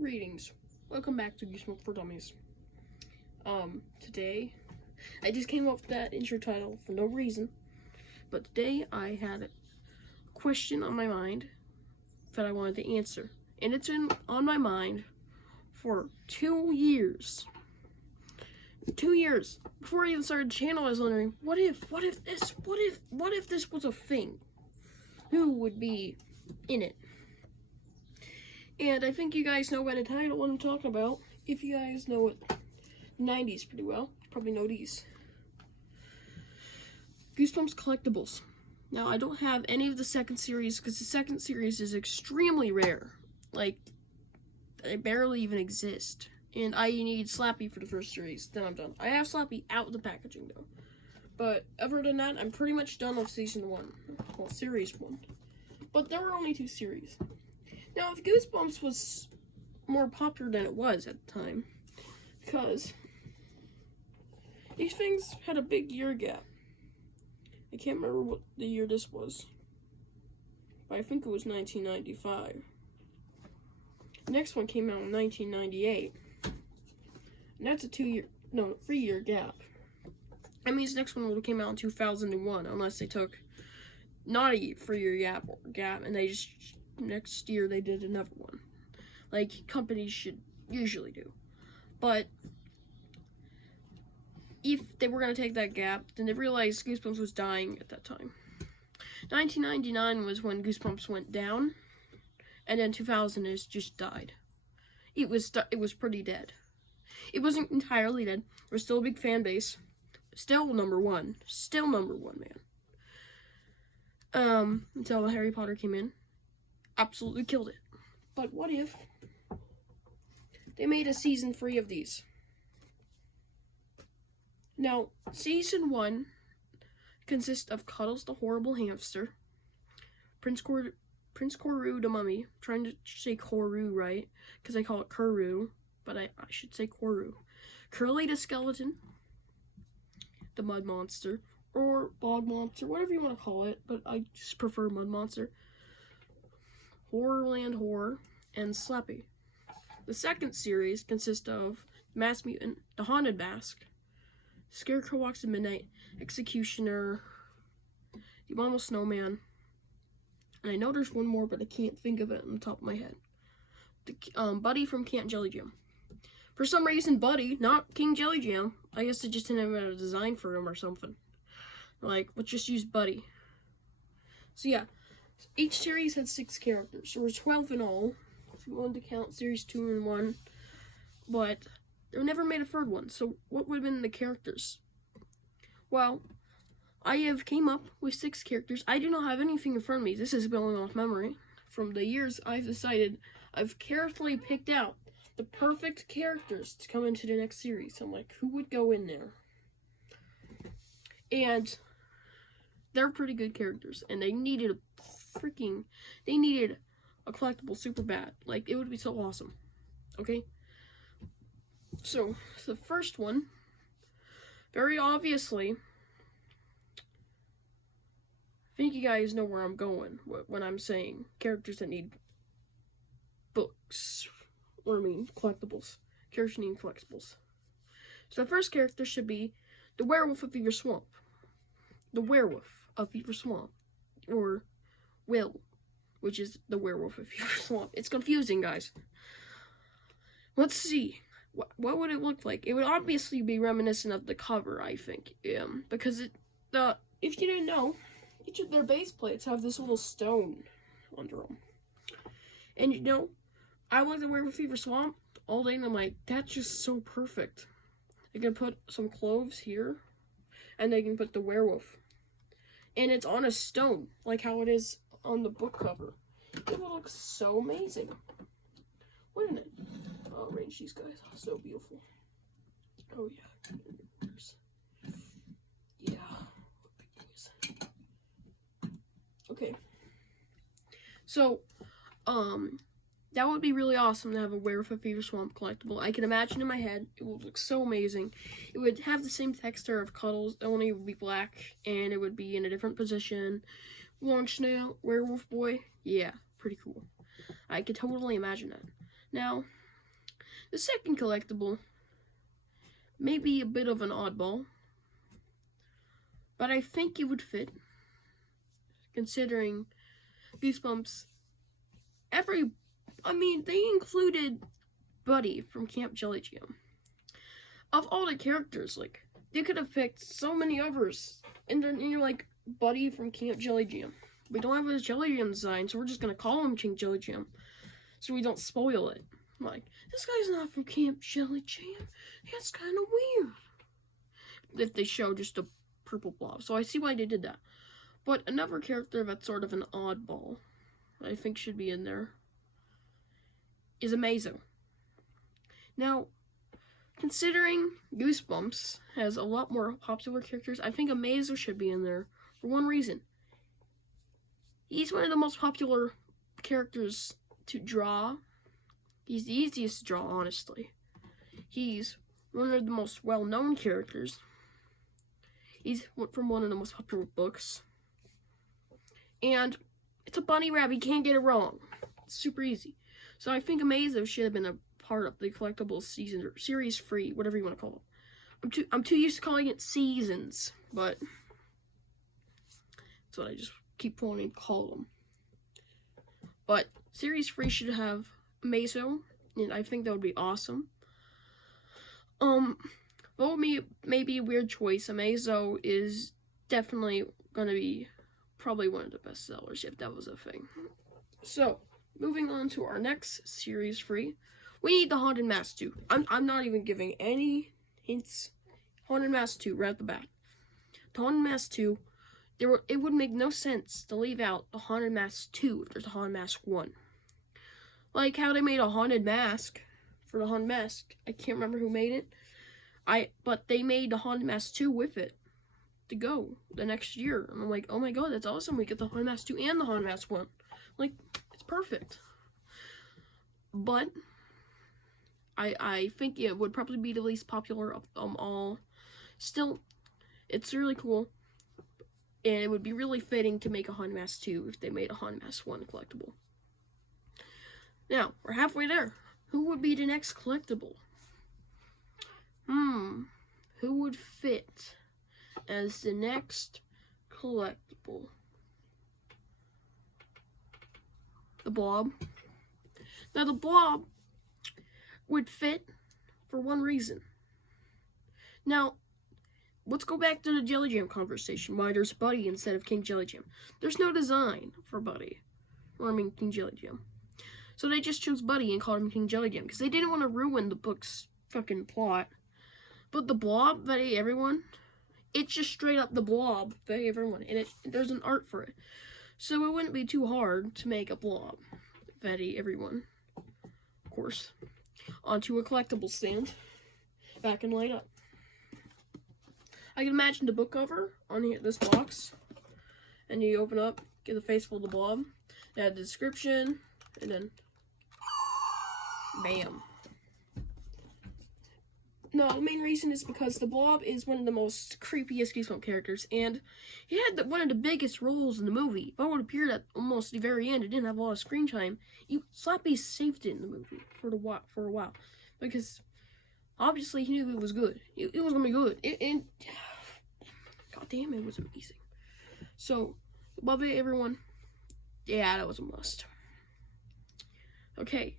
Greetings. Welcome back to Goosebumps for Dummies. Today, I just came up with that intro title for no reason, but today I had a question on my mind that I wanted to answer, and it's been on my mind for 2 years. 2 years before I even started the channel, I was wondering, what if this was a thing? Who would be in it? And I think you guys know by the title what I'm talking about. If you guys know it, 90s pretty well, you probably know these. Goosebumps Collectibles. Now, I don't have any of the second series because the second series is extremely rare. Like, they barely even exist. And I need Slappy for the first series, then I'm done. I have Slappy out of the packaging though. But other than that, I'm pretty much done with season 1. Well, series 1. But there were only 2 series. Now, if Goosebumps was more popular than it was at the time, because these things had a big year gap. I can't remember what the year this was, but I think it was 1995. The next one came out in 1998, and that's a 3-year gap. That means the next one would have came out in 2001, unless they took not a 3-year gap, and they just next year they did another one, like companies should usually do. But if they were going to take that gap, then they realized Goosebumps was dying at that time. 1999 was when Goosebumps went down, and then 2000 is just died. It was pretty dead. It wasn't entirely dead. There was still a big fan base. Still number one, man. Until Harry Potter came in. Absolutely killed it. But what if they made a season 3 of these? Now, season 1 consists of Cuddles the Horrible Hamster, Prince Koru the Mummy. I'm trying to say Koru right, because I call it Kuru, but I should say Koru. Curly the Skeleton, the Mud Monster, or Bog Monster, whatever you want to call it, but I just prefer Mud Monster. Horrorland Horror, and Slappy. The second series consists of Masked Mutant, the Haunted Mask, Scarecrow Walks at Midnight, Executioner, the Abominable Snowman, and I know there's one more, but I can't think of it on the top of my head. The Buddy from Can't Jelly Jam. For some reason, Buddy, not King Jelly Jam. I guess they just didn't have a design for him or something. Like, let's just use Buddy. So yeah. Each series had 6 characters. There were 12 in all, if you wanted to count series 2 and 1. But they never made a third one, so what would have been the characters? Well, I have came up with 6 characters. I do not have anything in front of me. This is going off memory. From the years I've decided, I've carefully picked out the perfect characters to come into the next series. I'm like, who would go in there? And they're pretty good characters, and they needed a collectible super bad. Like, it would be so awesome. Okay? So, the first one, very obviously, I think you guys know where I'm going when I'm saying characters that need books. Or, collectibles. Characters need collectibles. So, the first character should be the Werewolf of Fever Swamp. The Werewolf of Fever Swamp. Or Will, which is the Werewolf of Fever Swamp. It's confusing, guys. Let's see. What would it look like? It would obviously be reminiscent of the cover, I think. Because if you didn't know, each of their base plates have this little stone under them. And you know, I want the Werewolf of Fever Swamp all day, and I'm like, that's just so perfect. They can put some cloves here, and they can put the werewolf. And it's on a stone, like how it is on the book cover. It will look so amazing, wouldn't it? I'll arrange these guys. So beautiful. Oh yeah. Yeah. Okay. So, that would be really awesome to have a Werewolf of Fever Swamp collectible. I can imagine in my head, it would look so amazing. It would have the same texture of Cuddles, only it would be black, and it would be in a different position. Long snail, werewolf boy, yeah, pretty cool. I could totally imagine that. Now, The second collectible may be a bit of an oddball, but I think it would fit, considering Goosebumps. They included Buddy from Camp Jelly Jam. Of all the characters, like, they could have picked so many others, and then you're like, Buddy from Camp Jelly Jam. We don't have his Jelly Jam design, so we're just gonna call him King Jelly Jam, so we don't spoil it. Like, this guy's not from Camp Jelly Jam. That's kind of weird. If they show just a purple blob, so I see why they did that. But another character that's sort of an oddball, I think should be in there, is Amazo. Now, considering Goosebumps has a lot more popular characters, I think Amazo should be in there for one reason. He's one of the most popular characters to draw. He's the easiest to draw, honestly. He's one of the most well-known characters. He's from one of the most popular books. And it's a bunny rabbit. You can't get it wrong. It's super easy. So I think Amazo should have been a part of the Collectibles season, or series free, whatever you want to call it. I'm too used to calling it seasons, but that's what I just keep wanting to call them. But series free should have Amazo, and I think that would be awesome. But maybe a weird choice. Amazo is definitely gonna be probably one of the best sellers if that was a thing. So, moving on to our next series free, we need the Haunted Mask 2. I'm not even giving any hints. Haunted Mask 2 right at the back. The Haunted Mask 2, it would make no sense to leave out the Haunted Mask 2 if there's a Haunted Mask 1. Like how they made a Haunted Mask for the Haunted Mask. I can't remember who made it. But they made the Haunted Mask 2 with it to go the next year. And I'm like, oh my god, that's awesome. We get the Haunted Mask 2 and the Haunted Mask 1. Like, it's perfect. But I think it would probably be the least popular of them all. Still, it's really cool. And it would be really fitting to make a Haunted Mask 2 if they made a Haunted Mask 1 collectible. Now, we're halfway there. Who would be the next collectible? Who would fit as the next collectible? The Blob. Now, the Blob would fit for one reason. Now, let's go back to the Jelly Jam conversation. Why there's Buddy instead of King Jelly Jam. There's no design for Buddy. King Jelly Jam. So they just chose Buddy and called him King Jelly Jam because they didn't want to ruin the book's fucking plot. But the Blob, Betty everyone, it's just straight up the Blob, Betty everyone, and there's an art for it. So it wouldn't be too hard to make a Blob, Betty everyone, of course, onto a collectible stand, back and light up. I can imagine the book cover on this box, and you open up, get the face full of the Blob, add the description, and then, bam. No, the main reason is because the Blob is one of the most creepiest Goosebumps characters, and he had one of the biggest roles in the movie. If I would appear at almost the very end, it didn't have a lot of screen time. Slappy saved it in the movie for a while, because obviously he knew it was good. It was gonna be good, and god damn, it was amazing. So, above it, everyone. Yeah, that was a must. Okay,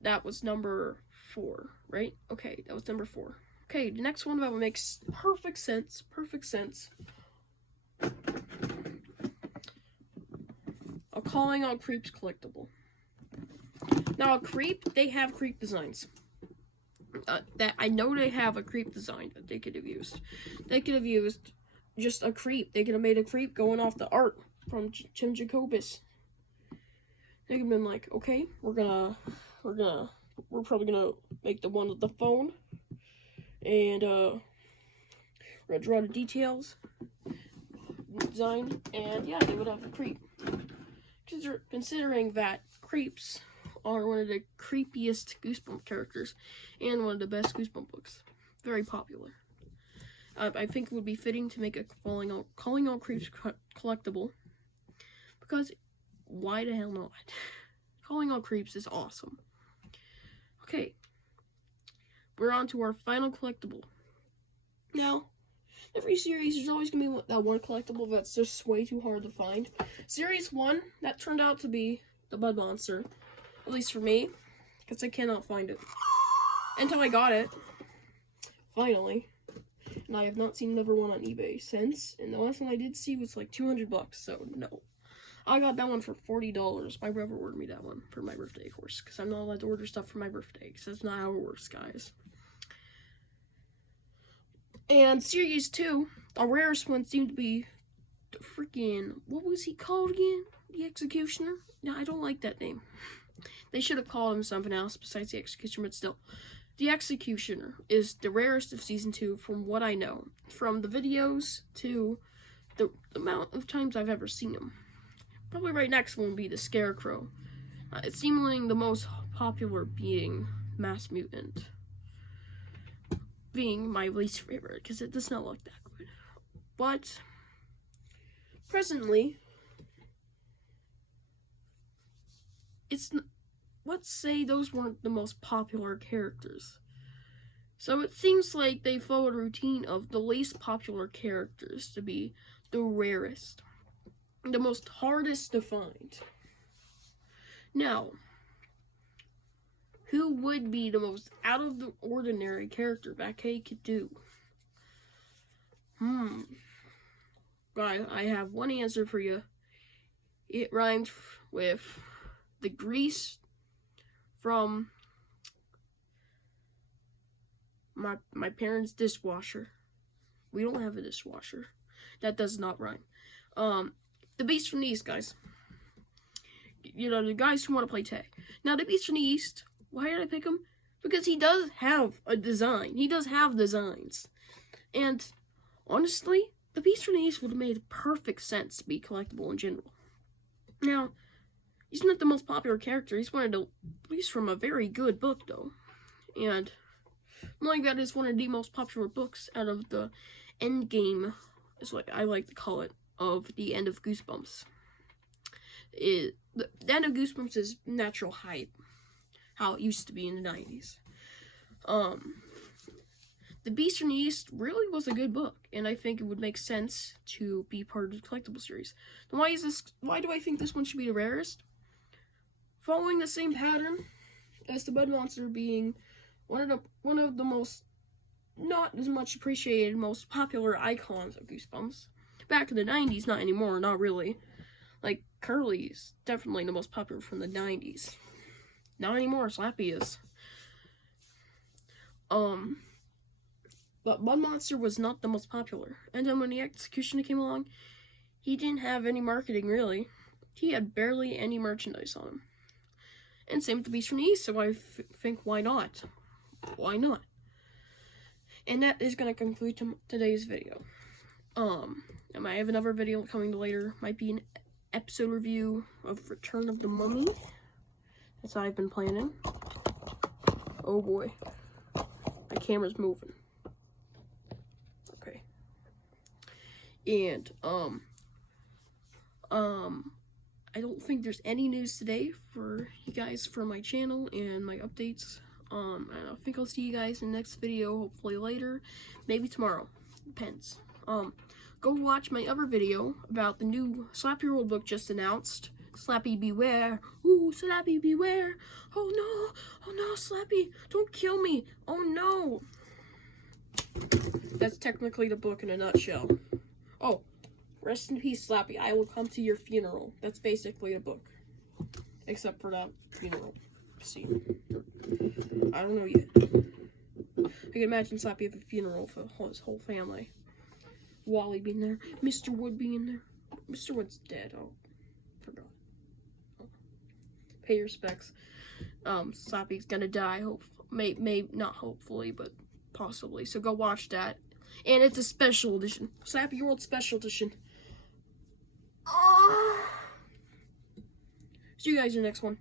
that was number 4, right? Okay, that was number 4. Okay, the next one that makes perfect sense. A Calling All Creeps collectible. Now, a creep, they have creep designs. That I know they have a creep design that they could have used. They could have used just a creep. They could have made a creep going off the art from Tim Jacobus. They could have been like, okay, we're probably gonna make the one with the phone, and we're gonna draw the details, design, and yeah, they would have a creep. Considering that creeps are one of the creepiest Goosebumps characters, and one of the best Goosebumps books, very popular. I think it would be fitting to make a Calling All Creeps collectible, because why the hell not? Calling All Creeps is awesome. Okay, we're on to our final collectible. Now, every series, there's always going to be that one collectible that's just way too hard to find. Series 1, that turned out to be the Mud Monster. At least for me, because I cannot find it. Until I got it. Finally. And I have not seen another one on eBay since. And the last one I did see was like $200, so no. I got that one for $40. My brother ordered me that one for my birthday, of course. Because I'm not allowed to order stuff for my birthday. Because that's not how it works, guys. And Series 2, the rarest one seemed to be the freaking... What was he called again? The Executioner? No, I don't like that name. They should have called him something else besides the Executioner, but still. The Executioner is the rarest of Season 2 from what I know. From the videos to the amount of times I've ever seen him. Probably right next one would be the Scarecrow. It's seemingly the most popular being Mass Mutant. Being my least favorite, because it does not look that good. But, presently, let's say those weren't the most popular characters. So it seems like they followed a routine of the least popular characters to be the rarest. The most hardest to find. Now, who would be the most out of the ordinary character that K could do? I have one answer for you. It rhymes with the grease from my parents' dishwasher. We don't have a dishwasher. That does not rhyme. The Beast from the East, guys. You know, the guys who want to play tag. Now, the Beast from the East, why did I pick him? Because he does have a design. He does have designs. And, honestly, the Beast from the East would have made perfect sense to be collectible in general. Now, he's not the most popular character. He's one of the, at least from a very good book, though. And, like that is one of the most popular books out of the end game, is what I like to call it, of the end of Goosebumps. The end of Goosebumps is natural hype, how it used to be in the 90s. The Beast from the East really was a good book, and I think it would make sense to be part of the collectible series. Now, why do I think this one should be the rarest? Following the same pattern as the Mud Monster being one of the most not as much appreciated, most popular icons of Goosebumps. Back in the 90s, not anymore, not really. Like, Curly's definitely the most popular from the 90s. Not anymore, Slappy is. But Mud Monster was not the most popular. And then when the Executioner came along, he didn't have any marketing, really. He had barely any merchandise on him. And same with the Beast from the East, so I think, why not? Why not? And that is going to conclude today's video. I might have another video coming later. Might be an episode review of Return of the Mummy. That's what I've been planning. Oh boy. My camera's moving. Okay. And, I don't think there's any news today for you guys for my channel and my updates. And I think I'll see you guys in the next video, hopefully later, maybe tomorrow. Depends. Go watch my other video about the new Slappy World book just announced. Slappy beware. Ooh, Slappy beware. Oh no, Slappy, don't kill me. Oh no. That's technically the book in a nutshell. Oh, rest in peace, Slappy. I will come to your funeral. That's basically a book. Except for that funeral scene. I don't know yet. I can imagine Slappy at a funeral for his whole family. Wally being there. Mr. Wood being there. Mr. Wood's dead. Oh, forgot. Oh. Pay your respects. Slappy's gonna die. May not hopefully, but possibly. So go watch that. And it's a special edition. Slappy World Special Edition. See you guys in the next one.